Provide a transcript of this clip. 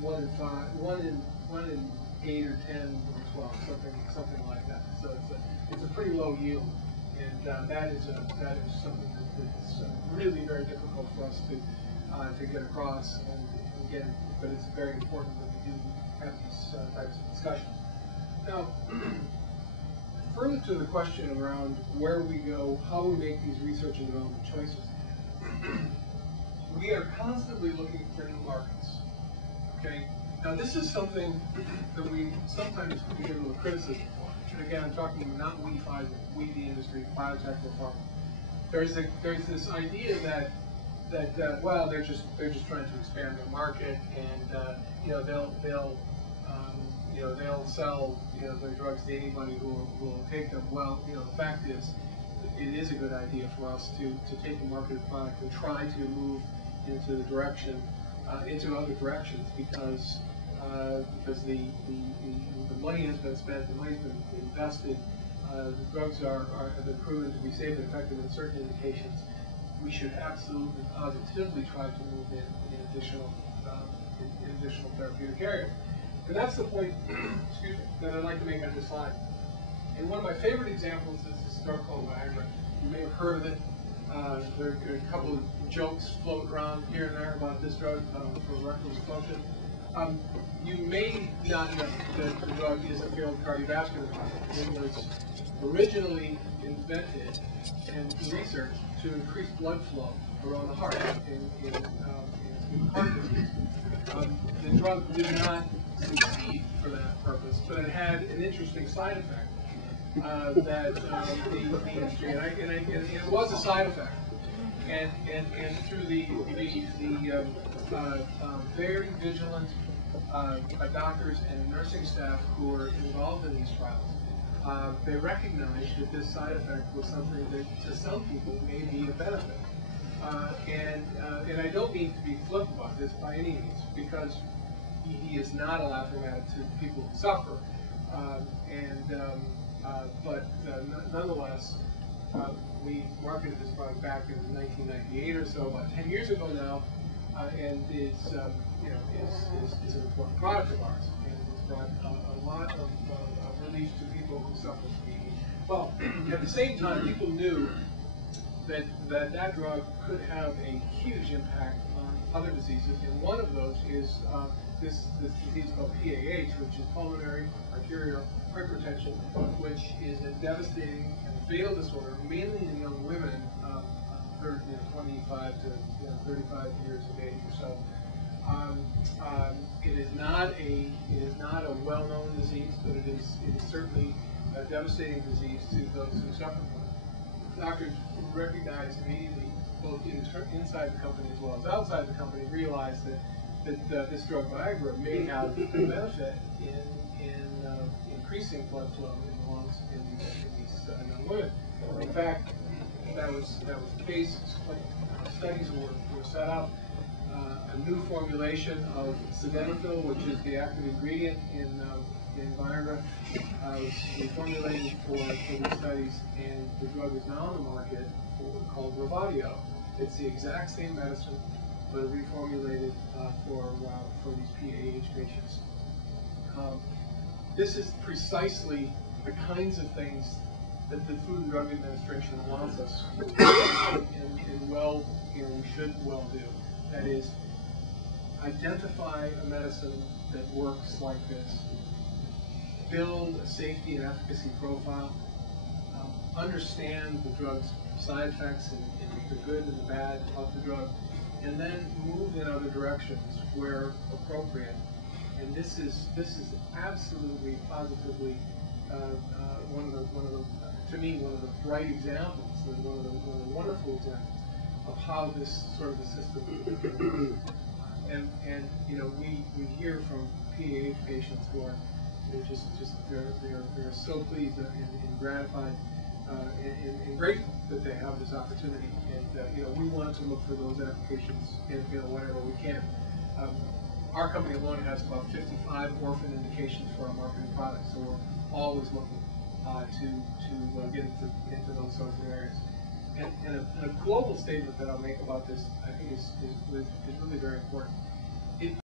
1 in 5, 1 in 8 or 10 or 12, something like that. So it's a pretty low yield, and that is something that's really very difficult for us to get across. And again, but it's very important that we do have these types of discussions. Now, further to the question around where we go, how we make these research and development choices, we are constantly looking for new markets. Okay. Now, this is something that we sometimes get a little criticism for. And again, I'm talking not we Pfizer, we the industry, biotech or pharma. There's this idea that well, they're just trying to expand their market, and they'll sell their drugs to anybody who will take them. Well, the fact is, it is a good idea for us to take a marketed product and try to move into the direction, into other directions, because the money has been spent, the money's been invested, the drugs have been proven to be safe and effective in certain indications. We should absolutely positively try to move in additional therapeutic areas. And that's the point, excuse me, that I'd like to make on this slide. And one of my favorite examples is this drug called Viagra. You may have heard of it. There are a couple of jokes floating around here and there about this drug for erectile dysfunction. You may not know that the drug is a failed cardiovascular drug. It was originally invented and researched to increase blood flow around the heart in heart disease. The drug did not succeed for that purpose, but it had an interesting side effect that the industry, and it was a side effect, and through the very vigilant doctors and nursing staff who were involved in these trials, they recognized that this side effect was something that to some people may be a benefit. And I don't mean to be flip about this by any means, because he is not a laughing matter to people who suffer. But nonetheless, we marketed this product back in 1998 or so, about 10 years ago now, and is an important product of ours, and it's brought a lot of relief to people who suffer from ED. Well, at the same time, people knew that drug could have a huge impact on other diseases, and one of those is this disease called PAH, which is pulmonary arterial hypertension, which is a devastating and fatal disorder, mainly in young women, 25 to 35 years of age or so. It is not a well-known disease, but it is certainly a devastating disease to those who suffer from it. Doctors recognized immediately, both inside the company as well as outside the company, realized that this drug Viagra may have a benefit in increasing blood flow in the lungs in these young women. In fact, that was the case. Studies were set up. A new formulation of sildenafil, which is the active ingredient in Viagra, was reformulated for these studies, and the drug is now on the market called Revatio. It's the exact same medicine, but reformulated for these PAH patients. This is precisely the kinds of things that the Food and Drug Administration wants us to do, and we should well do. That is, identify a medicine that works like this, build a safety and efficacy profile, understand the drug's side effects and the good and the bad of the drug, and then move in other directions where appropriate. And this is absolutely, positively to me, one of the bright examples, one of the wonderful examples of how this sort of a system works. And we hear from PAH patients who are they're so pleased and gratified and grateful that they have this opportunity. And we want to look for those applications whenever we can. Our company alone has about 55 orphan indications for our marketing products, so we're always looking to get into those sorts of areas. And a global statement that I'll make about this, I think, is really very important.